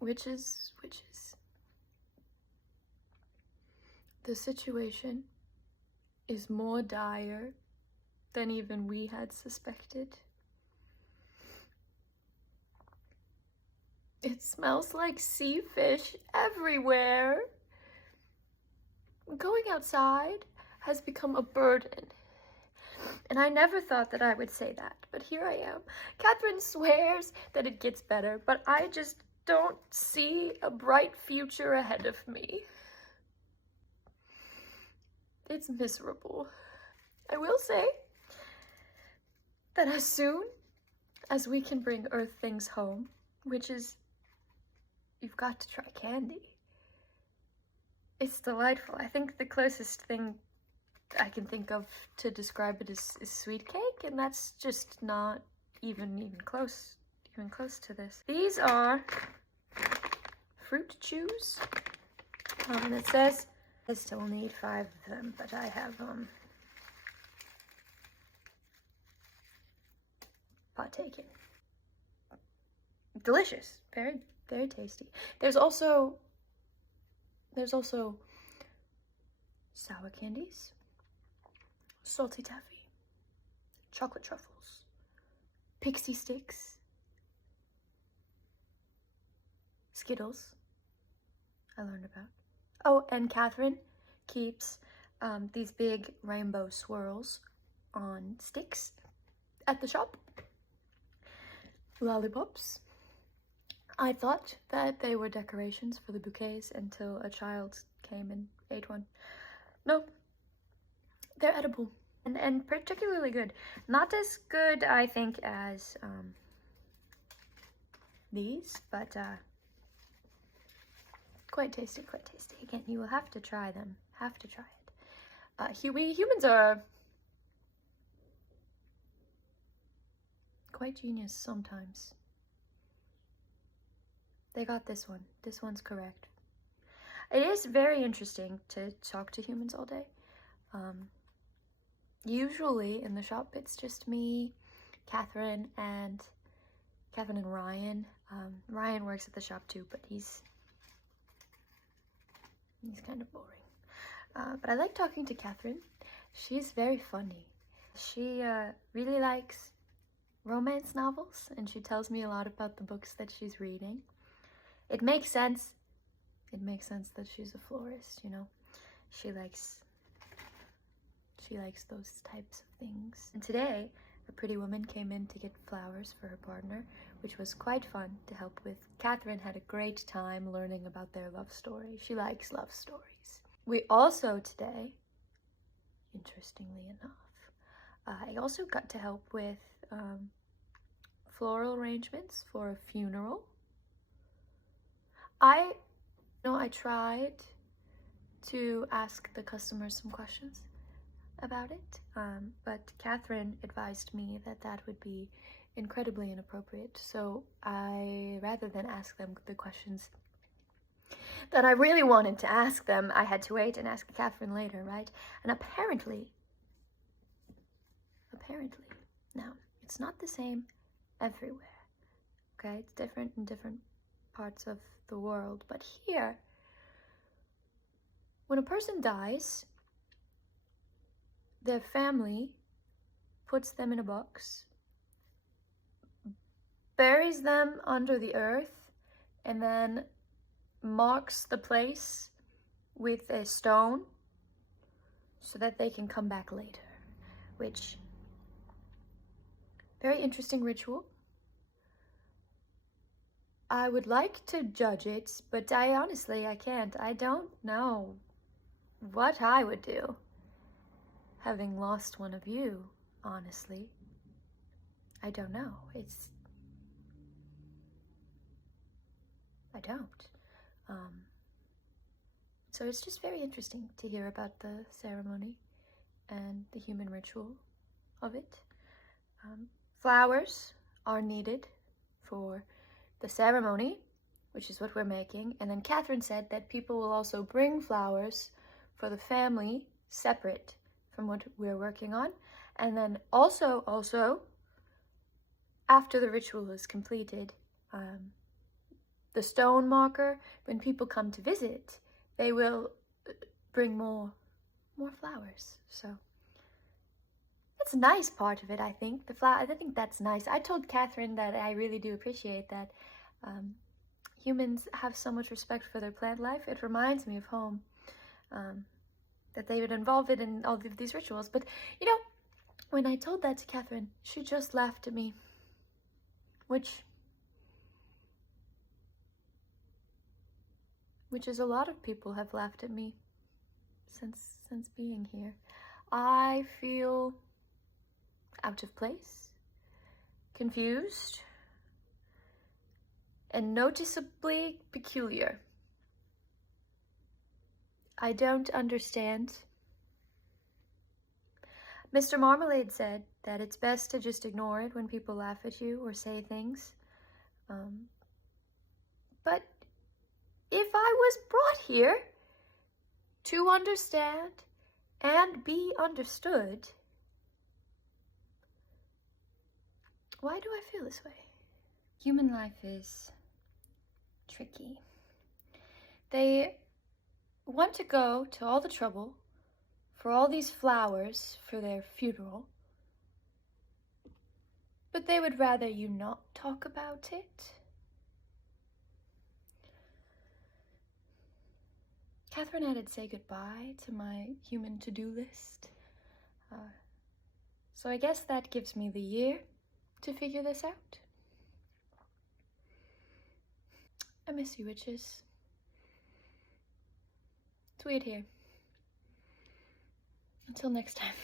Witches. The situation is more dire than even we had suspected. It smells like sea fish everywhere. Going outside has become a burden. And I never thought that I would say that, but here I am. Catherine swears that it gets better, but I just don't see a bright future ahead of me. It's miserable. I will say that as soon as we can bring Earth things home, which is, you've got to try candy. It's delightful. I think the closest thing I can think of to describe it is sweet cake, and that's just not even close to this. These are fruit chews. And it says I still need 5 of them, but I have partaken. Delicious, very, very tasty. There's also sour candies, salty taffy, chocolate truffles, pixie sticks, Skittles, I learned about. Oh, and Catherine keeps these big rainbow swirls on sticks at the shop. Lollipops. I thought that they were decorations for the bouquets until a child came and ate one. No, they're edible and particularly good. Not as good, I think, as these, but quite tasty, quite tasty. Again, you will have to try them. Have to try it. We humans are quite genius sometimes. They got this one. This one's correct. It is very interesting to talk to humans all day. Usually in the shop, it's just me, Catherine, and Ryan. Ryan works at the shop too, but he's kind of boring. But I like talking to Catherine. She's very funny. She really likes romance novels, and she tells me a lot about the books that she's reading. It makes sense. It makes sense that she's a florist, you know. She likes those types of things. And today, a pretty woman came in to get flowers for her partner, which was quite fun to help with. Catherine had a great time learning about their love story. She likes love stories. We also today, interestingly enough, I also got to help with floral arrangements for a funeral. I tried to ask the customers some questions about it, but Catherine advised me that that would be incredibly inappropriate. So rather than ask them the questions that I really wanted to ask them, I had to wait and ask Catherine later, right? And apparently, now, it's not the same everywhere, okay? It's different in different parts of the world, but here, when a person dies, their family puts them in a box, buries them under the earth, and then marks the place with a stone so that they can come back later, which, very interesting ritual. I would like to judge it, but I can't. I don't know what I would do, having lost one of you, honestly. I don't know. I don't. So it's just very interesting to hear about the ceremony and the human ritual of it. Flowers are needed for the ceremony, which is what we're making. And then Catherine said that people will also bring flowers for the family separate from what we're working on. And then also, after the ritual is completed, the stone marker, when people come to visit, they will bring more flowers. So that's a nice part of it, I think. The flower, I think that's nice. I told Catherine that I really do appreciate that humans have so much respect for their plant life. It reminds me of home, that they would involve it in all of these rituals. But, you know, when I told that to Catherine, she just laughed at me, which is a lot of people have laughed at me since being here. I feel out of place, confused, and noticeably peculiar. I don't understand. Mr. Marmalade said that it's best to just ignore it when people laugh at you or say things. But if I was brought here to understand and be understood, why do I feel this way? Human life is tricky. They want to go to all the trouble for all these flowers for their funeral, but they would rather you not talk about it. Catherine had to say goodbye to my human to-do list. So I guess that gives me the year to figure this out. I miss you, witches. It's weird here. Until next time.